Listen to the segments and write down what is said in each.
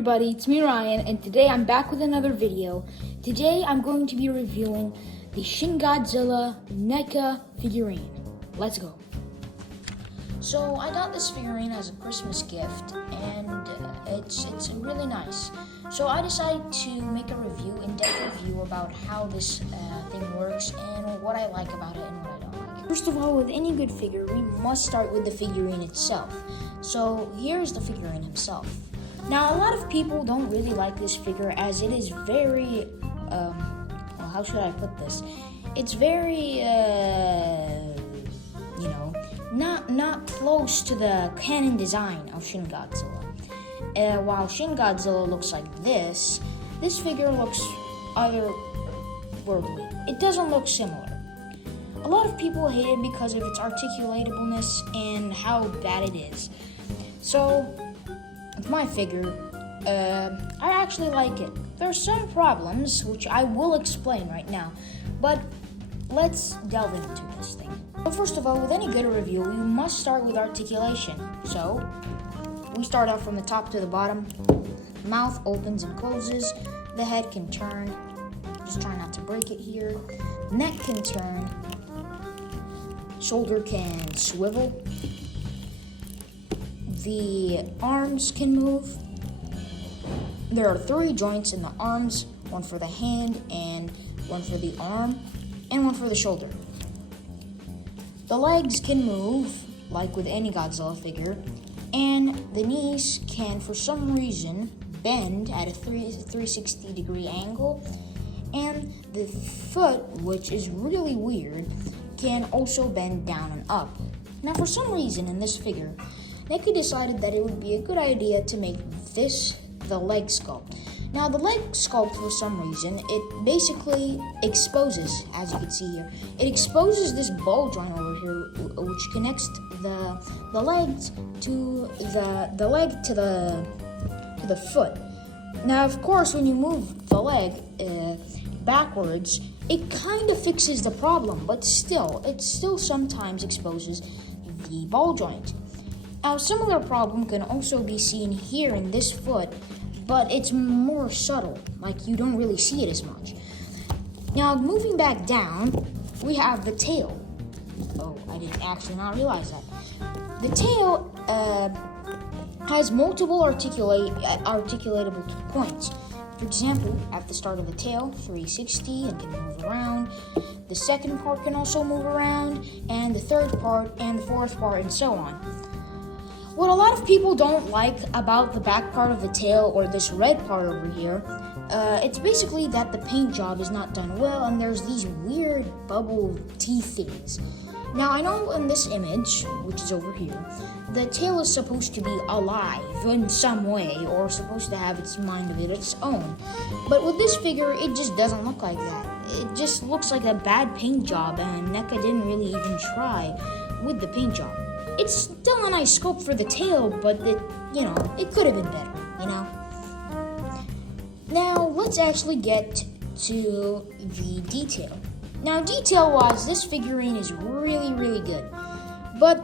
everybody, it's me Ryan, and today I'm back with another video. Today I'm going to be reviewing the Shin Godzilla NECA figurine. Let's go. So I got this figurine as a Christmas gift, and it's really nice. So I decided to make a in-depth review about how this thing works and what I like about it and what I don't like. First of all, with any good figure, we must start with the figurine itself. So here's the figurine himself. Now, a lot of people don't really like this figure as it is very, well, how should I put this? It's very, not close to the canon design of Shin Godzilla. While Shin Godzilla looks like this figure looks otherworldly. It doesn't look similar. A lot of people hate it because of its articulatableness and how bad it is. So, with my figure, I actually like it. There are some problems, which I will explain right now, but let's delve into this thing. But first of all, with any good review, you must start with articulation. So, we start out from the top to the bottom. Mouth opens and closes. The head can turn. Just try not to break it here. Neck can turn. Shoulder can swivel. The arms can move. There are 3 joints in the arms, one for the hand and one for the arm and one for the shoulder. The legs can move, like with any Godzilla figure, and the knees can, for some reason, bend at a 360-degree angle, and the foot, which is really weird, can also bend down and up. Now, for some reason in this figure, NECA decided that it would be a good idea to make this the leg sculpt. Now, the leg sculpt, for some reason, it basically exposes, as you can see here, it exposes this ball joint over here, which connects the legs to the leg to the foot. Now, of course, when you move the leg backwards, it kind of fixes the problem, but it still sometimes exposes the ball joint. Now, a similar problem can also be seen here in this foot, but it's more subtle, like you don't really see it as much. Now, moving back down, we have the tail. Oh, I didn't actually not realize that. The tail has multiple articulatable points. For example, at the start of the tail, 360 and can move around. The second part can also move around, and the third part, and the fourth part, and so on. What a lot of people don't like about the back part of the tail, or this red part over here, it's basically that the paint job is not done well, and there's these weird bubble teeth things. Now, I know in this image, which is over here, the tail is supposed to be alive in some way, or supposed to have its mind of its own. But with this figure, it just doesn't look like that. It just looks like a bad paint job, and NECA didn't really even try with the paint job. It's still a nice sculpt for the tail, but it could have been better, Now, let's actually get to the detail. Now, detail-wise, this figurine is really, really good. But,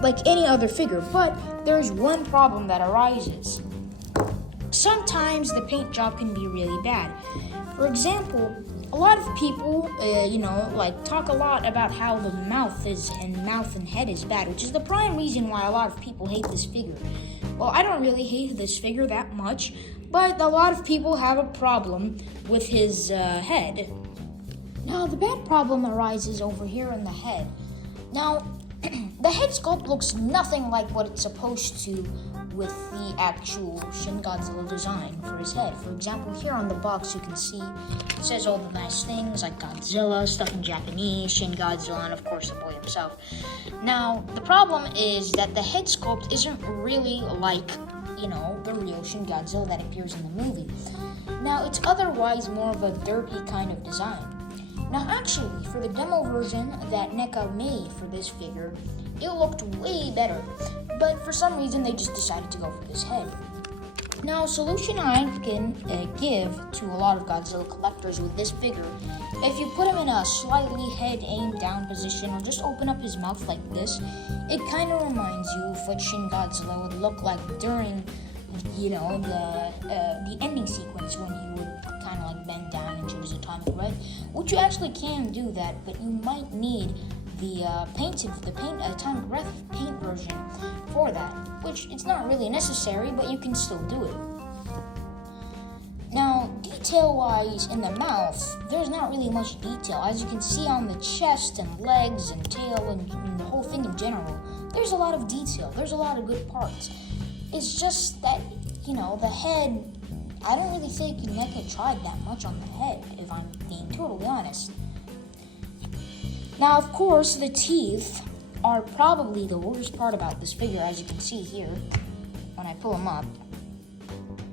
like any other figure, but there's one problem that arises. Sometimes the paint job can be really bad. For example, a lot of people, talk a lot about how the mouth and head is bad, which is the prime reason why a lot of people hate this figure. Well, I don't really hate this figure that much, but a lot of people have a problem with his head. Now, the bad problem arises over here in the head. Now, the head sculpt looks nothing like what it's supposed to with the actual Shin Godzilla design for his head. For example, here on the box you can see it says all the nice things like Godzilla, stuff in Japanese, Shin Godzilla, and of course the boy himself. Now, the problem is that the head sculpt isn't really like, the real Shin Godzilla that appears in the movie. Now, it's otherwise more of a derpy kind of design. Now, actually, for the demo version that NECA made for this figure, it looked way better, but for some reason they just decided to go for this head. Now, a solution I can give to a lot of Godzilla collectors with this figure, if you put him in a slightly head aimed down position or just open up his mouth like this, it kind of reminds you of what Shin Godzilla would look like during the ending sequence when he would kind of like bend down and shoot his atomic red, which you actually can do that, but you might need the atomic red paint version for that, which it's not really necessary, but you can still do it. Now, detail-wise, in the mouth, there's not really much detail. As you can see on the chest and legs and tail and the whole thing in general, there's a lot of detail. There's a lot of good parts. It's just that, the head, I don't really think NECA tried that much on the head, if I'm being totally honest. Now, of course, the teeth are probably the worst part about this figure, as you can see here. When I pull them up,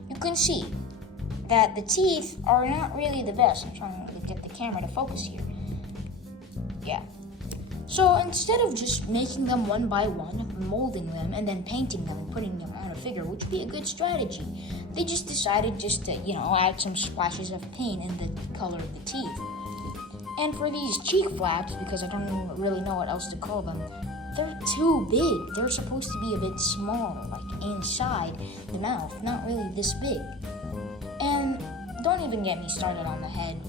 you can see that the teeth are not really the best. I'm trying to get the camera to focus here. Yeah. So instead of just making them one by one, molding them, and then painting them and putting them on a figure, which would be a good strategy, they just decided just to, add some splashes of paint in the color of the teeth. And for these cheek flaps, because I don't really know what else to call them, they're too big. They're supposed to be a bit smaller, like inside the mouth, not really this big. And don't even get me started on the head.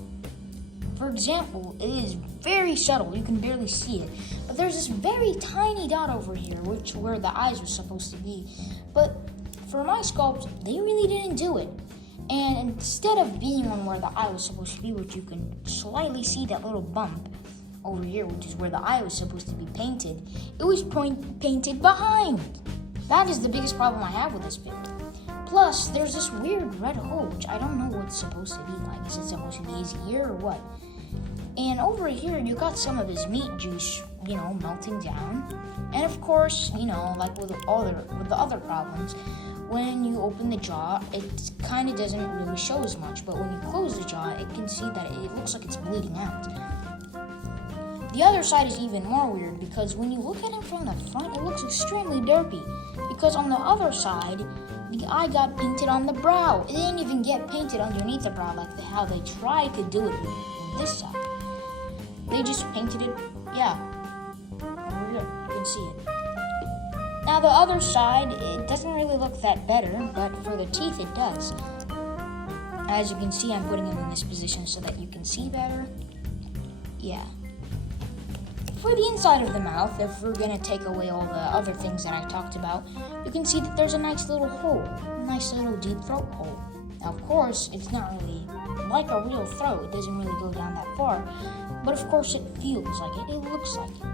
For example, it is very subtle, you can barely see it, but there's this very tiny dot over here, where the eyes were supposed to be. But for my sculpt, they really didn't do it. And instead of being on where the eye was supposed to be, which you can slightly see that little bump over here, which is where the eye was supposed to be painted, it was painted behind. That is the biggest problem I have with this figure. Plus, there's this weird red hole, which I don't know what it's supposed to be like. Is it supposed to be his ear or what? And over here, you got some of his meat juice, melting down. And of course, like with the other problems, when you open the jaw, it kind of doesn't really show as much. But when you close the jaw, it can see that it looks like it's bleeding out. The other side is even more weird because when you look at him from the front, it looks extremely derpy. Because on the other side, the eye got painted on the brow. It didn't even get painted underneath the brow like how they tried to do it with this side. They just painted it, over here, you can see it. Now the other side, it doesn't really look that better, but for the teeth it does. As you can see, I'm putting them in this position so that you can see better. Yeah. For the inside of the mouth, if we're going to take away all the other things that I talked about, you can see that there's a nice little hole, a nice little deep throat hole. Now, of course, it's not really like a real throat. It doesn't really go down that far, but of course it feels like it. It looks like it.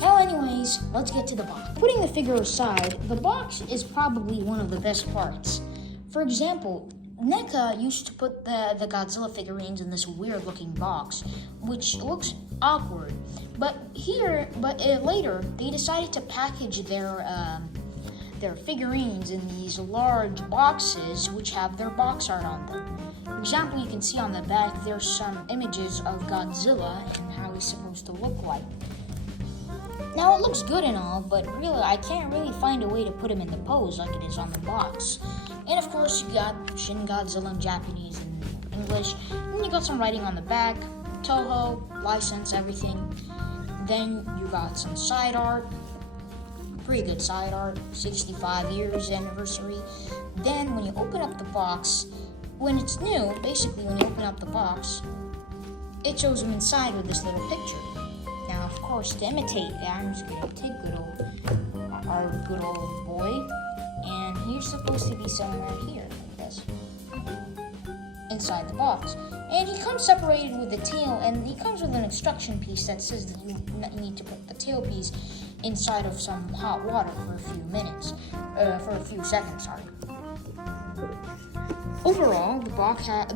Now, anyways, let's get to the box. Putting the figure aside, the box is probably one of the best parts. For example, NECA used to put the Godzilla figurines in this weird-looking box, which looks awkward. But later, they decided to package their figurines in these large boxes, which have their box art on them. For example, you can see on the back, there's some images of Godzilla and how he's supposed to look like. Now, it looks good and all, but really, I can't really find a way to put him in the pose like it is on the box. And of course, you got Shin Godzilla in Japanese and English. And you got some writing on the back, Toho, license, everything. Then you got some side art, pretty good side art, 65 years anniversary. Then when you open up the box, when it's new, basically when you open up the box, it shows them inside with this little picture. Now, of course, to imitate that, I'm just gonna take our good old boy, and he's supposed to be somewhere here, like this, inside the box. And he comes separated with the tail, and he comes with an instruction piece that says that you need to put the tail piece inside of some hot water for a few seconds, sorry. Overall, the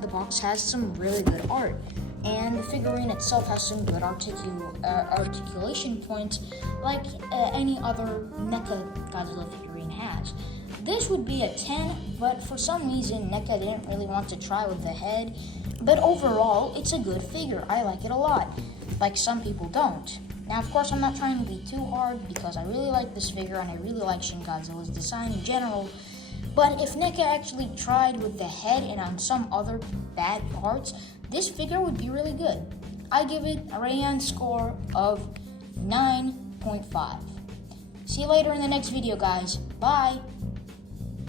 box has some really good art, and the figurine itself has some good articulation points like any other NECA Godzilla figurine has. This would be a 10, but for some reason NECA didn't really want to try with the head. But overall, it's a good figure. I like it a lot, like some people don't. Now, of course, I'm not trying to be too hard because I really like this figure and I really like Shin Godzilla's design in general. But if NECA actually tried with the head and on some other bad parts, this figure would be really good. I give it a Rayan score of 9.5. See you later in the next video, guys. Bye!